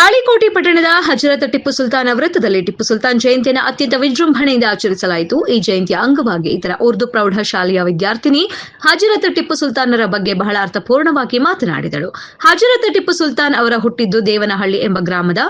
ತಾಳಿಕೋಟೆ ಪಟ್ಟಣದ ಹಜರತ್ ಟಿಪ್ಪು ಸುಲ್ತಾನ್ ವೃತ್ತದಲ್ಲಿ ಟಿಪ್ಪು ಸುಲ್ತಾನ್ ಜಯಂತಿಯನ್ನು ಅತ್ಯಂತ ವಿಜೃಂಭಣೆಯಿಂದ ಆಚರಿಸಲಾಯಿತು. ಈ ಜಯಂತಿಯ ಅಂಗವಾಗಿ ಇದರ ಉರ್ದು ಪ್ರೌಢಶಾಲೆಯ ವಿದ್ಯಾರ್ಥಿನಿ ಹಜರತ್ ಟಿಪ್ಪು ಸುಲ್ತಾನರ ಬಗ್ಗೆ ಬಹಳ ಅರ್ಥಪೂರ್ಣವಾಗಿ ಮಾತನಾಡಿದಳು. ಹಜರತ್ ಟಿಪ್ಪು ಸುಲ್ತಾನ್ ಅವರ ಹುಟ್ಟಿದ್ದು ದೇವನಹಳ್ಳಿ ಎಂಬ ಗ್ರಾಮದ.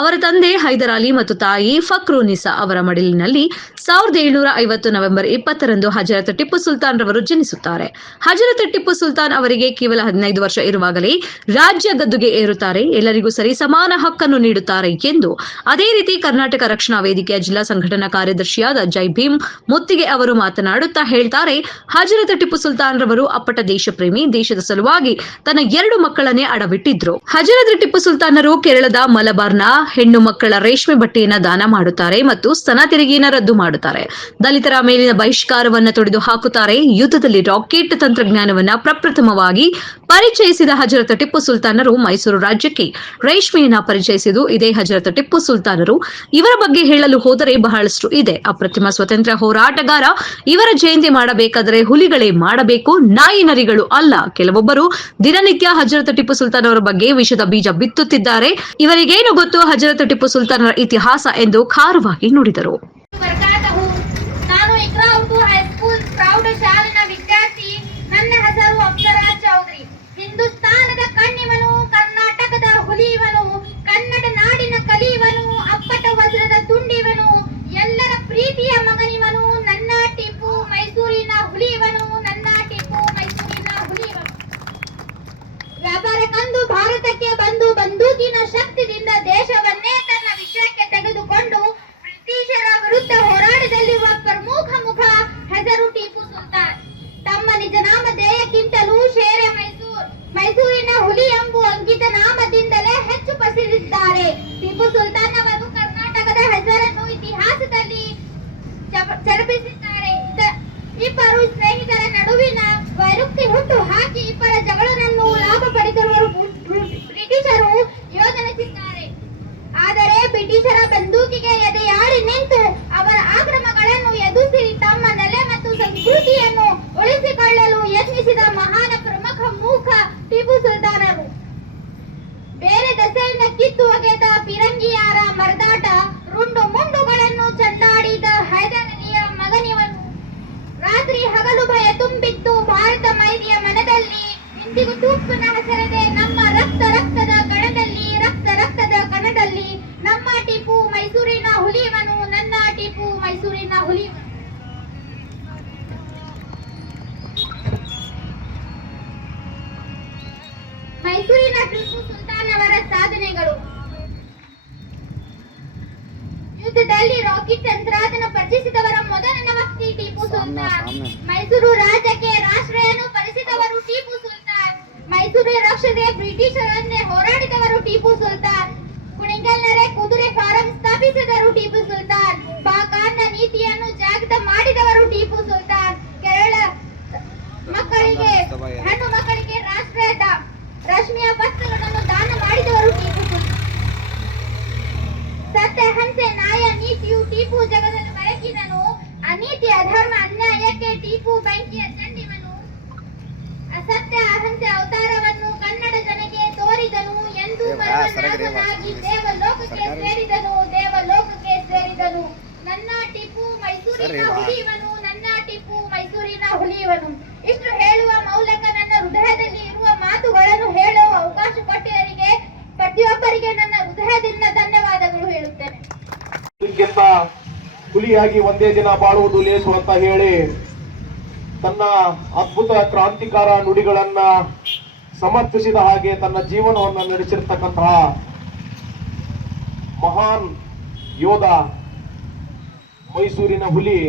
ಅವರ ತಂದೆ ಹೈದರ್ ಅಲಿ ಮತ್ತು ತಾಯಿ ಫಕ್ರುನಿಸಾ ಅವರ ಮಡಿಲಿನಲ್ಲಿ 1750 ನವೆಂಬರ್ 20ರಂದು ಹಜರತ್ ಟಿಪ್ಪು ಸುಲ್ತಾನ್ ರವರು ಜನಿಸುತ್ತಾರೆ. ಹಜರತ್ ಟಿಪ್ಪು ಸುಲ್ತಾನ್ ಅವರಿಗೆ ಕೇವಲ 15 ವರ್ಷ ಇರುವಾಗಲೇ ರಾಜ್ಯ ಗದ್ದುಗೆ ಏರುತ್ತಾರೆ. ಎಲ್ಲರಿಗೂ ಸರಿ ಸಮಾನ ಹಕ್ಕನ್ನು ನೀಡುತ್ತಾರೆ ಎಂದು ಅದೇ ರೀತಿ ಕರ್ನಾಟಕ ರಕ್ಷಣಾ ವೇದಿಕೆಯ ಜಿಲ್ಲಾ ಸಂಘಟನಾ ಕಾರ್ಯದರ್ಶಿಯಾದ ಜೈ ಭೀಮ್ ಮುತ್ತಿಗೆ ಅವರು ಮಾತನಾಡುತ್ತಾ ಹೇಳ್ತಾರೆ, ಹಜರತ್ ಟಿಪ್ಪು ಸುಲ್ತಾನ್ ರವರು ಅಪ್ಪಟ ದೇಶಪ್ರೇಮಿ. ದೇಶದ ಸಲುವಾಗಿ ತನ್ನ 2 ಮಕ್ಕಳನ್ನೇ ಅಡವಿಟ್ಟಿದ್ರು. ಹಜರತ್ ಟಿಪ್ಪು ಸುಲ್ತಾನರು ಕೇರಳದ ಮಲಬಾರ್ನ ಹೆಣ್ಣು ಮಕ್ಕಳ ರೇಷ್ಮೆ ಬಟ್ಟೆಯನ್ನ ದಾನ ಮಾಡುತ್ತಾರೆ ಮತ್ತು ಸ್ತನ ತೆರಿಗೆಯನ್ನು ರದ್ದು ಮಾಡುತ್ತಾರೆ. ದಲಿತರ ಮೇಲಿನ ಬಹಿಷ್ಕಾರವನ್ನು ತೊಡೆದು ಹಾಕುತ್ತಾರೆ. ಯುದ್ಧದಲ್ಲಿ ರಾಕೆಟ್ ತಂತ್ರಜ್ಞಾನವನ್ನ ಪ್ರಪ್ರಥಮವಾಗಿ ಪರಿಚಯಿಸಿದ ಹಜರತ್ ಟಿಪ್ಪು ಸುಲ್ತಾನರು ಮೈಸೂರು ರಾಜ್ಯಕ್ಕೆ ರೇಷ್ಮೆಯನ್ನ ಪರಿಚಯಿಸಿದ್ದು ಇದೇ ಹಜರತ್ ಟಿಪ್ಪು ಸುಲ್ತಾನರು. ಇವರ ಬಗ್ಗೆ ಹೇಳಲು ಹೋದರೆ ಬಹಳಷ್ಟು ಇದೆ. ಅಪ್ರತಿಮ ಸ್ವತಂತ್ರ ಹೋರಾಟಗಾರ. ಇವರ ಜಯಂತಿ ಮಾಡಬೇಕಾದರೆ ಹುಲಿಗಳೇ ಮಾಡಬೇಕು, ನಾಯಿ ನರಿಗಳು ಅಲ್ಲ. ಕೆಲವೊಬ್ಬರು ದಿನನಿತ್ಯ ಹಜರತ್ ಟಿಪ್ಪು ಸುಲ್ತಾನ್ ಅವರ ಬಗ್ಗೆ ವಿಷದ ಬೀಜ ಬಿತ್ತುತ್ತಿದ್ದಾರೆ. ಇವರಿಗೇನು ಗೊತ್ತು ಹಜರತ್ ಟಿಪ್ಪು ಸುಲ್ತಾನರ ಇತಿಹಾಸ ಎಂದು ಖಾರವಾಗಿ ನುಡಿದರು. ನನ್ನ ಹೆಸರು ಅಪ್ಸರಾ ಚೌಧರಿ. ಹಿಂದೂಸ್ತಾನದ ಕಣ್ಣಿವನು, ಕರ್ನಾಟಕದ ಹುಲಿಯವನು, ಕನ್ನಡ ನಾಡಿನ ಕಲಿಯವನು, ಅಪ್ಪಟ ವಜ್ರದ ತುಂಡಿವನು, ಎಲ್ಲರ ಪ್ರೀತಿಯ ಮಗನಿವನು. ನನ್ನ ಟಿಪ್ಪು ಮೈಸೂರಿನ ಹುಲಿಯವನು, ನನ್ನ ಟಿಪ್ಪು ಮೈಸೂರಿನ ಹುಲಿಯವನು. ವ್ಯಾಪಾರಕ್ಕಂದು ಭಾರತಕ್ಕೆ ಬಂದು ಬಂದೂಕಿನ ಶಕ್ತಿಯಿಂದ ದೇಶವನ್ನೇ ತನ್ನ ವಿಷಯಕ್ಕೆ ತೆಗೆದುಕೊಂಡು ಬ್ರಿಟಿಷರ ವಿರುದ್ಧ ಹೋರಾಟದಲ್ಲಿರುವ ಪ್ರಮುಖ ಮುಖ ಹೆಸರು ಟಿಪ್ಪು ಸುಲ್ತಾನ್. ತಮ್ಮ ನಿಜ ನಾಮಧೇಯಕ್ಕಿಂತಲೂ ಶೇರೆ ಮೈಸೂರಿನ ಹುಲಿ ಎಂಬ ಅಂಕಿತ ನಾಮದಿಂದಲೇ ಹೆಚ್ಚು ಪ್ರಸಿದ್ಧಿದ್ದಾರೆ. ಟಿಪ್ಪು ಸುಲ್ತಾನ್ ಅವರು ಕರ್ನಾಟಕದ ಹೆಸರನ್ನು ಇತಿಹಾಸದಲ್ಲಿ ಚರ್ಚಿಸಿದ್ದಾರೆ. ಇಬ್ಬರು ಸ್ನೇಹಿತರ ನಡುವಿನ ವೈರುಕ್ತಿ ಹುಟ್ಟು ಹಾಕಿ ಇಬ್ಬರ ಜಗಳವನ್ನು ಲಾಭ ಪಡೆದಿರುವ ಬ್ರಿಟಿಷರು ಯೋಜನಿಸಿದ್ದಾರೆ. ಆದರೆ ಬ್ರಿಟಿಷರ ಬಂದೂಕಿಗೆ ಎದೆಯಾಡಿ ನಿಂತು ಅವರ ಆಕ್ರಮಗಳನ್ನು ಎದುರಿಸಿ ತಮ್ಮ ನೆಲೆ ಮತ್ತು ಸಂಸ್ಕೃತಿಯನ್ನು ಉಳಿಸಿಕೊಳ್ಳಲು ಯತ್ನಿಸಿದ ಮಹಾನ ಪ್ರಮುಖ ಮುಖ ಟಿಪ್ಪು ಸುಲ್ತಾನರು. ಬೇರೆ ದಸೆಯಿಂದ ಕಿತ್ತು ಒಗೆದ ಪಿರಂಗಿಯಾರ ಮರದಾಟ ರುಂಡು ಮುಂಡುಗಳನ್ನು ಚಂಡಾಡಿದ ಹೈದರ್ ಅಲಿಯ ಮಗನಿವನು. ರಾತ್ರಿ ಹಗಲು ಭಯ ತುಂಬಿತ್ತು ಭಾರತ ಮೈರಿಯ ಮನದಲ್ಲಿ. ಇಂದಿಗೂ ತುಪ್ಪನ ಹೆಸರದೆ ನಮ್ಮ ರಕ್ತದ ಕಣದಲ್ಲಿ, ರಕ್ತದ ಕಣದಲ್ಲಿ ನಮ್ಮ ಟಿಪ್ಪು ಮೈಸೂರಿನ ಹುಲಿಯವನು, ನನ್ನ ಟಿಪ್ಪು ಮೈಸೂರಿನ ಹುಲಿಯವನು. ಮೈಸೂರಿನ ಟಿಪ್ಪು ಸುಲ್ತಾನ್ ಅವರ ಸಾಧನೆಗಳು: ಯುದ್ಧದಲ್ಲಿ ರಾಕೆಟ್ ತಂತ್ರಜ್ಞಾನ ಪರಿಚಯಿಸಿದವರ ಮೊದಲನೇ ವ್ಯಕ್ತಿ ಟಿಪ್ಪು ಸುಲ್ತಾನ್. ಮೈಸೂರು ರಾಜ್ಯಕ್ಕೆ ರಾಷ್ಟ್ರೀಯನ್ನು ಪರಿಸಿದವರು ಟಿಪ್ಪು ಸುಲ್ತಾನ್. ಮೈಸೂರು ರಕ್ಷಣೆಗೆ ಬ್ರಿಟಿಷರನ್ನೇ ಹೋರಾಡಿದವರು ಟಿಪ್ಪು ಸುಲ್ತಾನ್. ಕುಣಿಗಲ್ನರೆ ಕುದುರೆ ಫಾರಂ ಸ್ಥಾಪಿಸಿದರು ಟಿಪ್ಪು ಸುಲ್ತಾನ್. ಬಾಕಾನ್ನ ನೀತಿಯನ್ನು ಜಾಗೃತ ಮಾಡಿದವರು ಟಿಪ್ಪು ಸುಲ್ತಾನ್. ಕೇರಳ ಮಕ್ಕಳಿಗೆ ಹೆಣ್ಣು ಮಕ್ಕಳಿಗೆ ರಾಷ್ಟ್ರೀಯ ರಶ್ಮಿಯ ವಸ್ತ್ರಗಳನ್ನು ದಾನ ಮಾಡಿದವರು ಟಿಪ್ಪು ಸುಲ್ತಾನ್. ಸತ್ಯ ಅಹಿಂಸೆ ನ್ಯಾಯ ನೀತಿಯು ಟಿಪ್ಪು ಜಗದಲ್ಲಿ ಬೆಳಕಿದನು. ಅನೀತಿ ಅಧರ್ಮ ಅನ್ಯಾಯಕ್ಕೆ ಟಿಪ್ಪು ಬೆಂಕಿಯ ಚಂಡಿವನು. ಅಸತ್ಯ ಅಹಿಂಸೆ ಅವತಾರವನ್ನು ಕನ್ನಡ ಜನಕ್ಕೆ ತೋರಿದನು ಎಂದು ಮರಣನಾಗಿ ದೇವಲೋಕಕ್ಕೆ ಸೇರಿದನು. ನನ್ನ ಟಿಪ್ಪು ಮೈಸೂರಿನ ಹುಲಿಯವನು, ನನ್ನ ಟಿಪ್ಪು ಮೈಸೂರಿನ ಹುಲಿಯವನು. ಇಷ್ಟು ಹೇಳುವ ಮೂಲಕ ನನ್ನ ಹೃದಯದಲ್ಲಿ ಇರುವ ಮಾತುಗಳನ್ನು ಹೇಳುವ ಅವಕಾಶ ಕೊಟ್ಟವರಿಗೆ ಪ್ರತಿಯೊಬ್ಬರಿಗೆ ನನ್ನ ಹೃದಯದಿಂದ ಧನ್ಯವಾದಗಳು ಹೇಳುತ್ತೇನೆ. ಹುಲಿಯಾಗಿ ಒಂದೇ ದಿನ ಬಾಳುವುದು ಲೇಸು ಅಂತ ಹೇಳಿ ತನ್ನ ಅದ್ಭುತ ಕ್ರಾಂತಿಕಾರ ನುಡಿಗಳನ್ನ ಸಮರ್ಥಿಸಿದ ಹಾಗೆ ತನ್ನ ಜೀವನವನ್ನು ನಡೆಸಿರ್ತಕ್ಕಂತಹ ಮಹಾನ್ ಯೋಧ ಮೈಸೂರಿನ ಹುಲಿ,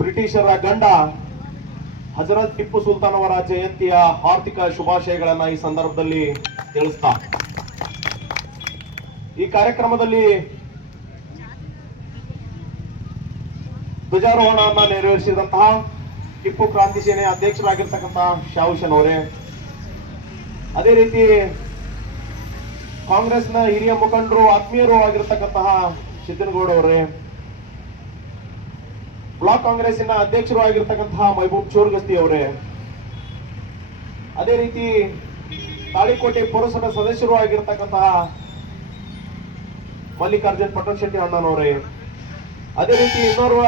ಬ್ರಿಟಿಷರ ಗಂಡ ಹಜರತ್ ಟಿಪ್ಪು ಸುಲ್ತಾನ್ ಅವರ ಜಯಂತಿಯ ಹಾರ್ದಿಕ ಶುಭಾಶಯಗಳನ್ನ ಈ ಸಂದರ್ಭದಲ್ಲಿ ತಿಳಿಸ್ತಾ ಈ ಕಾರ್ಯಕ್ರಮದಲ್ಲಿ ಧ್ವಜಾರೋಹಣವನ್ನು ನೆರವೇರಿಸಿದಂತಹ ಟಿಪ್ಪು ಕ್ರಾಂತಿ ಸೇನೆ ಅಧ್ಯಕ್ಷರಾಗಿರ್ತಕ್ಕಂತಹ ಶಾಹುಶನ್ ಅವರೇ, ಅದೇ ರೀತಿ ಕಾಂಗ್ರೆಸ್ನ ಹಿರಿಯ ಮುಖಂಡರು ಆತ್ಮೀಯರು ಆಗಿರ್ತಕ್ಕಂತಹ ಸಿದ್ದನಗೌಡ ಅವರೇ, ಬ್ಲಾಕ್ ಕಾಂಗ್ರೆಸ್ಸಿನ ಅಧ್ಯಕ್ಷರು ಆಗಿರ್ತಕ್ಕಂತಹ ಮಹಬೂಬ್ ಚೋರ್ಗಸ್ತಿ ಅವರೇ, ಅದೇ ರೀತಿ ತಾಳಿಕೋಟೆ ಪುರಸಭೆ ಸದಸ್ಯರು ಆಗಿರ್ತಕ್ಕಂತಹ ಮಲ್ಲಿಕಾರ್ಜುನ್ ಪಟ್ಟಣ್ ಶೆಟ್ಟಿ ಅಣ್ಣನವರೇ, ಅದೇ ರೀತಿ ಇನ್ನೋರ್ವ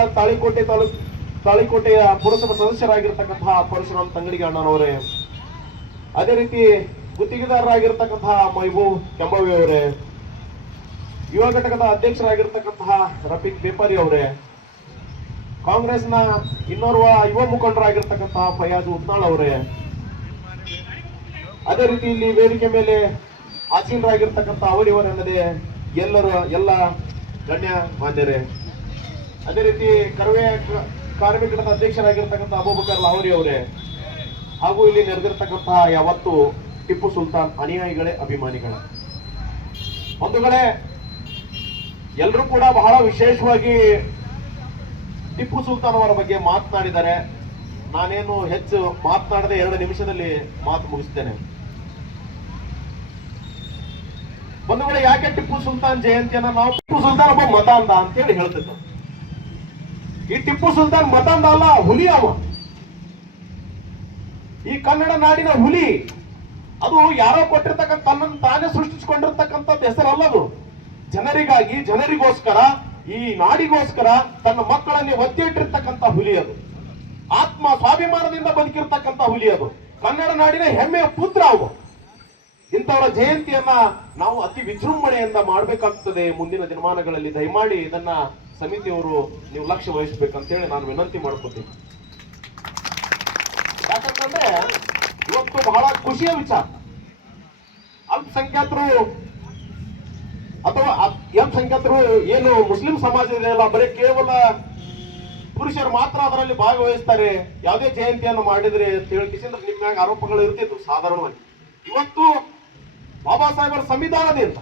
ತಾಳಿಕೋಟೆಯ ಪುರಸಭಾ ಸದಸ್ಯರಾಗಿರ್ತಕ್ಕಂತಹ ಪರಶುರಾಮ್ ತಂಗಡಿಗೆ ಅಣ್ಣನವರೇ, ಅದೇ ರೀತಿ ಗುತ್ತಿಗೆದಾರರಾಗಿರ್ತಕ್ಕಂತಹ ಮೈಬೂಬ್ ಕೆಂಬವಿ ಅವರೇ, ಯುವ ಘಟಕದ ಅಧ್ಯಕ್ಷರಾಗಿರ್ತಕ್ಕಂತಹ ರಫೀಕ್ ಬೇಪಾರಿ ಅವರೇ, ಕಾಂಗ್ರೆಸ್ನ ಇನ್ನೋರ್ವ ಯುವ ಮುಖಂಡರಾಗಿರ್ತಕ್ಕಂತಹ ಫಯಾಜ್ ಉತ್ನಾಳ್ ಅವರೇ, ಅದೇ ರೀತಿ ಇಲ್ಲಿ ವೇದಿಕೆ ಮೇಲೆ ಆಸೀನರಾಗಿರ್ತಕ್ಕಂಥ ಅವರಿವರೆನ್ನದೇ ಎಲ್ಲ ಗಣ್ಯ ಮಾನ್ಯರೇ, ಅದೇ ರೀತಿ ಕರವೇ ಕಾರ್ಮಿಕರ ಅಧ್ಯಕ್ಷರಾಗಿರ್ತಕ್ಕಂಥ ಅಬೂಬಕರ್ ಲಾಹೋರಿ ಅವರೇ, ಹಾಗೂ ಇಲ್ಲಿ ನೆರೆದಿರ್ತಕ್ಕಂತಹ ಯಾವತ್ತು ಟಿಪ್ಪು ಸುಲ್ತಾನ್ ಅನುಯಾಯಿಗಳೇ ಅಭಿಮಾನಿಗಳೇ, ಬಂಧುಗಳೇ, ಎಲ್ಲರೂ ಕೂಡ ಬಹಳ ವಿಶೇಷವಾಗಿ ಟಿಪ್ಪು ಸುಲ್ತಾನ್ ಅವರ ಬಗ್ಗೆ ಮಾತನಾಡಿದ್ದಾರೆ. ನಾನೇನು ಹೆಚ್ಚು ಮಾತನಾಡದೆ 2 ನಿಮಿಷದಲ್ಲಿ ಮಾತು ಮುಗಿಸ್ತೇನೆ. ಬಂಧುಗಳೇ, ಯಾಕೆ ಟಿಪ್ಪು ಸುಲ್ತಾನ್ ಜಯಂತಿಯನ್ನ ನಾವು ಟಿಪ್ಪು ಸುಲ್ತಾನ್ ಒಬ್ಬ ಮತಾಂಧ ಅಂತೇಳಿ ಹೇಳ್ತಿದ್ದ. ಈ ಟಿಪ್ಪು ಸುಲ್ತಾನ್ ಮತಾಂಧ ಅಲ್ಲ, ಹುಲಿ ಅವ. ಈ ಕನ್ನಡ ನಾಡಿನ ಹುಲಿ. ಅದು ಯಾರೋ ಕೊಟ್ಟಿರ್ತಕ್ಕಂಥ ತನ್ನನ್ನು ತಾನೇ ಸೃಷ್ಟಿಸಿಕೊಂಡಿರ್ತಕ್ಕಂಥದ್ದು ಹೆಸರಲ್ಲದು. ಜನರಿಗಾಗಿ, ಜನರಿಗೋಸ್ಕರ, ಈ ನಾಡಿಗೋಸ್ಕರ ತನ್ನ ಮಕ್ಕಳನ್ನೇ ಒತ್ತಿ ಇಟ್ಟಿರ್ತಕ್ಕಂಥ ಹುಲಿ ಅದು. ಆತ್ಮ ಸ್ವಾಭಿಮಾನದಿಂದ ಬದುಕಿರ್ತಕ್ಕಂಥ ಹುಲಿ ಅದು. ಕನ್ನಡ ನಾಡಿನ ಹೆಮ್ಮೆಯ ಪುತ್ರ ಅವು. ಇಂಥವರ ಜಯಂತಿಯನ್ನ ನಾವು ಅತಿ ವಿಜೃಂಭಣೆಯಿಂದ ಮಾಡಬೇಕಾಗ್ತದೆ ಮುಂದಿನ ದಿನಮಾನಗಳಲ್ಲಿ. ದಯಮಾಡಿ ಇದನ್ನ ಸಮಿತಿಯವರು ನೀವು ಲಕ್ಷ್ಯ ವಹಿಸಬೇಕಂತೇಳಿ ನಾನು ವಿನಂತಿ ಮಾಡ್ಕೊತೀನಿ. ಯಾಕಂತಂದ್ರೆ ಇವತ್ತು ಬಹಳ ಖುಷಿಯ ವಿಚಾರ. ಅಲ್ಪಸಂಖ್ಯಾತರು ಅಥವಾ ಅಲ್ಪಸಂಖ್ಯಾತರು ಏನು ಮುಸ್ಲಿಂ ಸಮಾಜದಲ್ಲ, ಬರೀ ಕೇವಲ ಪುರುಷರು ಮಾತ್ರ ಅದರಲ್ಲಿ ಭಾಗವಹಿಸ್ತಾರೆ. ಯಾವುದೇ ಜಯಂತಿಯನ್ನು ಮಾಡಿದ್ರೆ ಅಂತ ಹೇಳಿ ನಿಮ್ಮ ಮ್ಯಾಗ ಆರೋಪಗಳು ಇರ್ತಿದ್ವು ಸಾಧಾರಣವಾಗಿ. ಇವತ್ತು ಬಾಬಾ ಸಾಹೇಬರ ಸಂವಿಧಾನದಿಂದ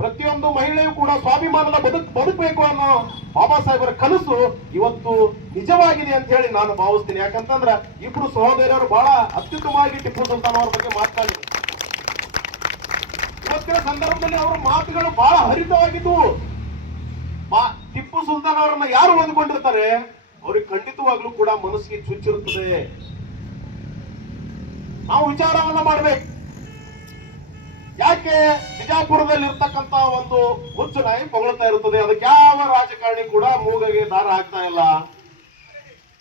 ಪ್ರತಿಯೊಂದು ಮಹಿಳೆಯೂ ಕೂಡ ಸ್ವಾಭಿಮಾನದ ಬದುಕಬೇಕು ಅನ್ನೋ ಬಾಬಾ ಸಾಹೇಬರ ಕನಸು ಇವತ್ತು ನಿಜವಾಗಿದೆ ಅಂತ ಹೇಳಿ ನಾನು ಭಾವಿಸ್ತೀನಿ. ಯಾಕಂತಂದ್ರೆ ಇಬ್ರು ಸಹೋದರಿಯರು ಬಹಳ ಅತ್ಯುತ್ತಮವಾಗಿ ಟಿಪ್ಪು ಸುಲ್ತಾನ್ ಅವರ ಬಗ್ಗೆ ಮಾತನಾಡಿದರು. ಇವತ್ತಿನ ಸಂದರ್ಭದಲ್ಲಿ ಅವರ ಮಾತುಗಳು ಬಹಳ ಹರಿತವಾಗಿದ್ದವು. ಟಿಪ್ಪು ಸುಲ್ತಾನ್ ಅವರನ್ನ ಯಾರು ಓದಿಕೊಂಡಿರ್ತಾರೆ ಅವ್ರಿಗೆ ಖಂಡಿತವಾಗ್ಲೂ ಕೂಡ ಮನಸ್ಸಿಗೆ ಚುಚ್ಚಿರುತ್ತದೆ. ನಾವು ವಿಚಾರವನ್ನ ಮಾಡ್ಬೇಕು. ಯಾಕೆ ಬಿಜಾಪುರದಲ್ಲಿ ಇರ್ತಕ್ಕಂತ ಒಂದು ಹುಚ್ಚು ನಾಯಿ ಹೊಗಳ್ತಾ ಇರುತ್ತದೆ, ಅದಕ್ಕೆ ಯಾವ ರಾಜಕಾರಣಿ ಕೂಡ ಮೂಗಗೆ ದಾರ ಹಾಕ್ತಾ ಇಲ್ಲ.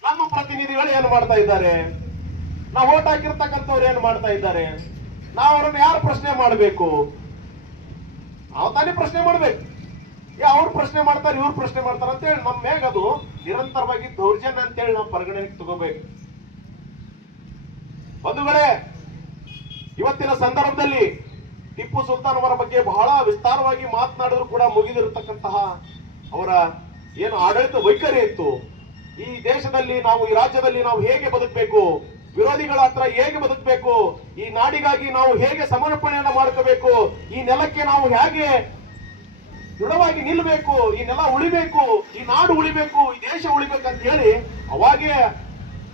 ನಮ್ಮ ಪ್ರತಿನಿಧಿಗಳು ಏನು ಮಾಡ್ತಾ ಇದ್ದಾರೆ, ನಾವು ಓಟ್ ಹಾಕಿರ್ತಕ್ಕಂಥವ್ರು ಏನು ಮಾಡ್ತಾ ಇದ್ದಾರೆ, ನಾವು ಅವರನ್ನು ಯಾರು ಪ್ರಶ್ನೆ ಮಾಡಬೇಕು? ನಾವು ತಾನೇ ಪ್ರಶ್ನೆ ಮಾಡ್ಬೇಕು. ಅವ್ರು ಪ್ರಶ್ನೆ ಮಾಡ್ತಾರೆ, ಇವ್ರು ಪ್ರಶ್ನೆ ಮಾಡ್ತಾರೆ ಅಂತ ಹೇಳಿ ನಮ್ಮ ಮೇಗ ಅದು ನಿರಂತರವಾಗಿ ದೌರ್ಜನ್ಯ ಅಂತೇಳಿ ನಾವು ಪರಿಗಣನೆಗೆ ತಗೋಬೇಕು. ಬಂಧುಗಳೇ, ಇವತ್ತಿನ ಸಂದರ್ಭದಲ್ಲಿ ಟಿಪ್ಪು ಸುಲ್ತಾನ್ ಅವರ ಬಗ್ಗೆ ಬಹಳ ವಿಸ್ತಾರವಾಗಿ ಮಾತನಾಡಿದ್ರು ಕೂಡ ಮುಗಿದಿರತಕ್ಕಂತಹ ಅವರ ಏನು ಆಡಳಿತ ವೈಖರಿ ಇತ್ತು. ಈ ದೇಶದಲ್ಲಿ ನಾವು, ಈ ರಾಜ್ಯದಲ್ಲಿ ನಾವು ಹೇಗೆ ಬದುಕಬೇಕು, ವಿರೋಧಿಗಳ ಹತ್ರ ಹೇಗೆ ಬದುಕಬೇಕು, ಈ ನಾಡಿಗಾಗಿ ನಾವು ಹೇಗೆ ಸಮರ್ಪಣೆಯನ್ನ ಮಾಡ್ಕೋಬೇಕು, ಈ ನೆಲಕ್ಕೆ ನಾವು ಹೇಗೆ ದೃಢವಾಗಿ ನಿಲ್ಲಬೇಕು, ಈ ನೆಲ ಉಳಿಬೇಕು, ಈ ನಾಡು ಉಳಿಬೇಕು, ಈ ದೇಶ ಉಳಿಬೇಕು ಅಂತ ಹೇಳಿ ಅವಾಗೇ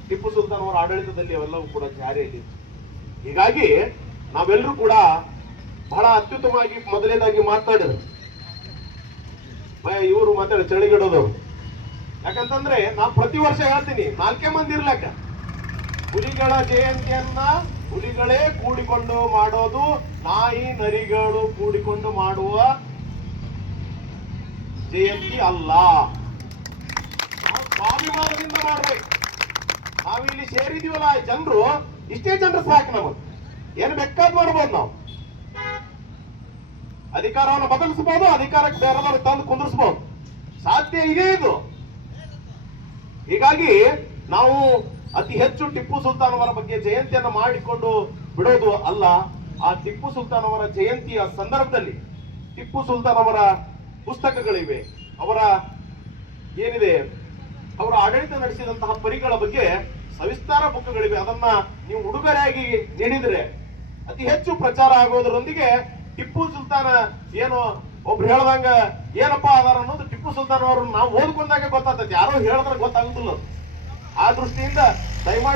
ಟಿಪ್ಪು ಸುಲ್ತಾನ್ ಅವರ ಆಡಳಿತದಲ್ಲಿ ಅವೆಲ್ಲವೂ ಕೂಡ ಜಾರಿಯಲ್ಲಿ. ಹೀಗಾಗಿ ನಾವೆಲ್ಲರೂ ಕೂಡ ಬಹಳ ಅತ್ಯುತ್ತಮವಾಗಿ ಮೊದಲನೇದಾಗಿ ಮಾತನಾಡಿದ್ರು. ಇವರು ಮಾತಾಡಿ ಚಳಿಗಿಡೋದವ್ರು. ಯಾಕಂತಂದ್ರೆ ನಾನು ಪ್ರತಿ ವರ್ಷ ಹೇಳ್ತೀನಿ, 4 ಮಂದಿ ಇರ್ಲಕ್ಕ ಹುಲಿಗಳ ಜಯಂತಿಯನ್ನ ಹುಲಿಗಳೇ ಕೂಡಿಕೊಂಡು ಮಾಡೋದು, ನಾಯಿ ನರಿಗಳು ಕೂಡಿಕೊಂಡು ಮಾಡುವ ಜಯಂತಿ ಅಲ್ಲ. ನಾವು ಸ್ವಾಭಿಮಾನದಿಂದ ಮಾಡ್ಬೇಕು. ನಾವಿಲ್ಲಿ ಸೇರಿದೀವಲ್ಲ ಜನರು, ಇಷ್ಟೇ ಜನರು ಸಾಕು. ನಮಗೆ ಏನು ಬೇಕಾದ್ ಮಾಡ್ಬೋದು. ನಾವು ಅಧಿಕಾರವನ್ನು ಬದಲಿಸಬಹುದು, ಅಧಿಕಾರಕ್ಕೆ ಬೇರೆದವ್ರು ತಂದು ಕುಂದಿರಿಸಬಹುದು, ಸಾಧ್ಯ ಇದೆ ಇದು. ಹೀಗಾಗಿ ನಾವು ಅತಿ ಹೆಚ್ಚು ಟಿಪ್ಪು ಸುಲ್ತಾನ್ ಅವರ ಬಗ್ಗೆ ಜಯಂತಿಯನ್ನು ಮಾಡಿಕೊಂಡು ಬಿಡೋದು ಅಲ್ಲ. ಆ ಟಿಪ್ಪು ಸುಲ್ತಾನ್ ಅವರ ಜಯಂತಿಯ ಸಂದರ್ಭದಲ್ಲಿ ಟಿಪ್ಪು ಸುಲ್ತಾನ್ ಅವರ ಪುಸ್ತಕಗಳಿವೆ, ಅವರ ಏನಿದೆ, ಅವರ ಆಡಳಿತ ನಡೆಸಿದಂತಹ ಪರಿಗಳ ಬಗ್ಗೆ ಸವಿಸ್ತಾರ ಬುಕ್ಗಳಿವೆ. ಅದನ್ನ ನೀವು ಉಡುಗೊರೆಯಾಗಿ ನೀಡಿದ್ರೆ ಅತಿ ಹೆಚ್ಚು ಪ್ರಚಾರ ಆಗೋದರೊಂದಿಗೆ ಟಿಪ್ಪು ಸುಲ್ತಾನ ಏನು ಒಬ್ರು ಹೇಳ್ದಂಗ ಏನಪ್ಪಾ ಅದಾರ ಅನ್ನೋದು ಟಿಪ್ಪು ಸುಲ್ತಾನ್ ಅವರು ನಾವು ಓದ್ಕೊಂಡಾಗ ಗೊತ್ತಾಗ್ತೈತಿ. ಯಾರೋ ಹೇಳಿದ್ರೆ ಗೊತ್ತಾಗುದಿಲ್ಲ. ಆ ದೃಷ್ಟಿಯಿಂದ ದಯಮಾಡಿ